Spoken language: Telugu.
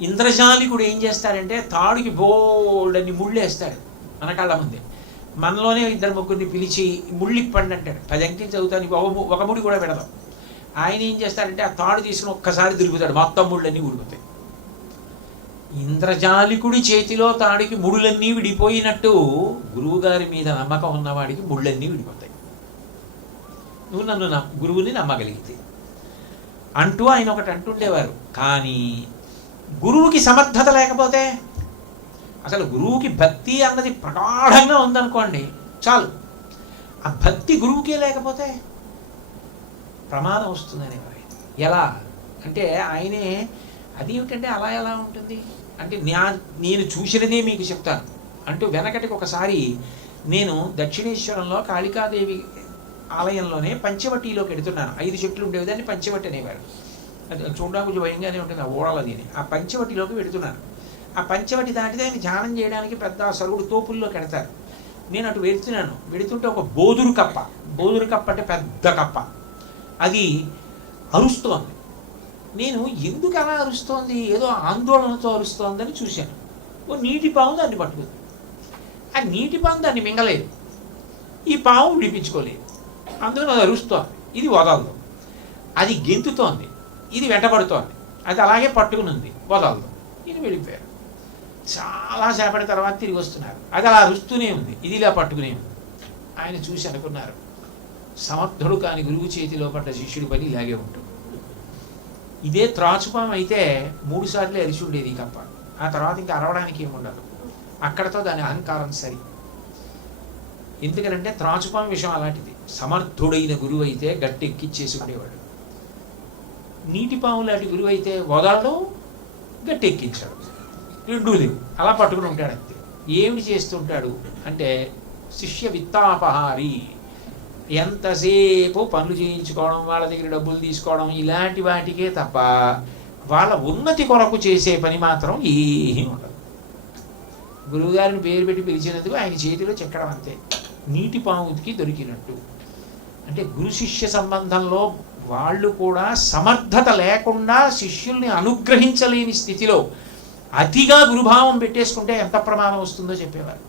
ఇంద్రజాలికుడు ఏం చేస్తాడంటే తాడుకి బోల్డని ముళ్ళేస్తాడు మన కళ్ళ ముందే. మనలోనే ఇద్దరు ముగ్గురిని పిలిచి ముళ్ళు ఇప్పండి అంటాడు. పది అంకెలు చదువుతానికి ఒక ము- ఒక ముడి కూడా పెడదాం. ఆయన ఏం చేస్తాడంటే ఆ తాడు తీసుకుని ఒక్కసారి తిరుగుతాడు. మొత్తం ముళ్ళన్నీ ఉడుకుతాయి ఇంద్రజాలికుడి చేతిలో తాడికి ముడులన్నీ విడిపోయినట్టు గురువుగారి మీద నమ్మకం ఉన్నవాడికి ముళ్ళన్నీ విడిపోతాయి. నువ్వు నన్ను గురువుని నమ్మగలిగితే. అంటూ ఆయన ఒకటి అంటుండేవారు. కానీ గురువుకి సమర్థత లేకపోతే? అసలు గురువుకి భక్తి అన్నది ప్రగాఢంగా ఉందనుకోండి చాలు. ఆ భక్తి గురువుకే లేకపోతే ప్రమాదం వస్తుందని ఎలా? అంటే ఆయనే అదేమిటంటే అలా ఎలా ఉంటుంది? అంటే నా నేను చూసినదే మీకు చెప్తాను. అంటూ వెనకటికి ఒకసారి నేను దక్షిణేశ్వరంలో కాళికాదేవి ఆలయంలోనే పంచవటిలోకి వెడుతున్నాను ఐదు చెట్లు ఉండేవి దాన్ని పంచవటి అనేవారు. చూడడానికి కొంచెం భయంగానే ఉంటుంది ఆ ఓడలది దీని ఆ పంచవటిలోకి వెళుతున్నాను ఆ పంచవటి దాటితే ఆయన ధ్యానం చేయడానికి పెద్ద సరుగుడు తోపుల్లోకి వెడతారు. నేను అటు వెళ్తున్నాను వెడుతుంటే ఒక బోదురు కప్ప. బోదురు కప్ప అంటే పెద్ద కప్ప. అది అరుస్తోంది. నేను ఎందుకు అలా అరుస్తోంది? ఏదో ఆందోళనతో అరుస్తోందని చూశాను. ఓ నీటి పాము దాన్ని పట్టుకుంది. ఆ నీటి పాము దాన్ని మింగలేదు. ఈ పాము విడిపించుకోలేదు. అందుకని అది అరుస్తోంది. ఇది వదలదు. అది గెంతుతోంది. ఇది వెంటబడుతోంది. అది అలాగే పట్టుకుని ఉంది వదలదు. ఇది వెళ్ళిపోయారు. చాలా సేపటి తర్వాత తిరిగి వస్తున్నారు. అది అలా అరుస్తూనే ఉంది. ఇది ఇలా పట్టుకునే ఉంది. ఆయన చూసి అనుకున్నారు. సమర్థుడు కాని గురువు చేతిలో పడ్డ శిష్యుడి పని ఇలాగే ఉంటుంది. ఇదే త్రాచుపాం అయితే మూడు సార్లు అరిచి ఉండేది కప్ప. ఆ తర్వాత ఇంకా అరవడానికి ఏముండదు అక్కడతో దాని అహంకారం సరి. ఎందుకనంటే త్రాచుపాం విషయం అలాంటిది. సమర్థుడైన గురువు అయితే గట్టెక్కిచ్చేసి ఉండేవాడు. నీటిపాము లాంటి గురువు అయితే వదలడం గట్టెక్కించాడు. రెండు లేవు అలా పట్టుకుని ఉంటాడు అంతే. ఏమి చేస్తుంటాడు అంటే శిష్య విత్తాపహారి ఎంతసేపు పనులు చేయించుకోవడం వాళ్ళ దగ్గర డబ్బులు తీసుకోవడం ఇలాంటి వాటికే తప్ప వాళ్ళ ఉన్నతి కొరకు చేసే పని మాత్రం ఏమీ ఉండదు. గురువుగారిని పేరు పెట్టి పిలిచినందుకు ఆయన చేతిలో చెక్కడం అంతే. నీటి పాముకి దొరికినట్టు. అంటే గురు శిష్య సంబంధంలో వాళ్ళు కూడా సమర్థత లేకుండా శిష్యుల్ని అనుగ్రహించలేని స్థితిలో అతిగా గురుభావం పెట్టేసుకుంటే ఎంత ప్రమాదం వస్తుందో చెప్పేవారు.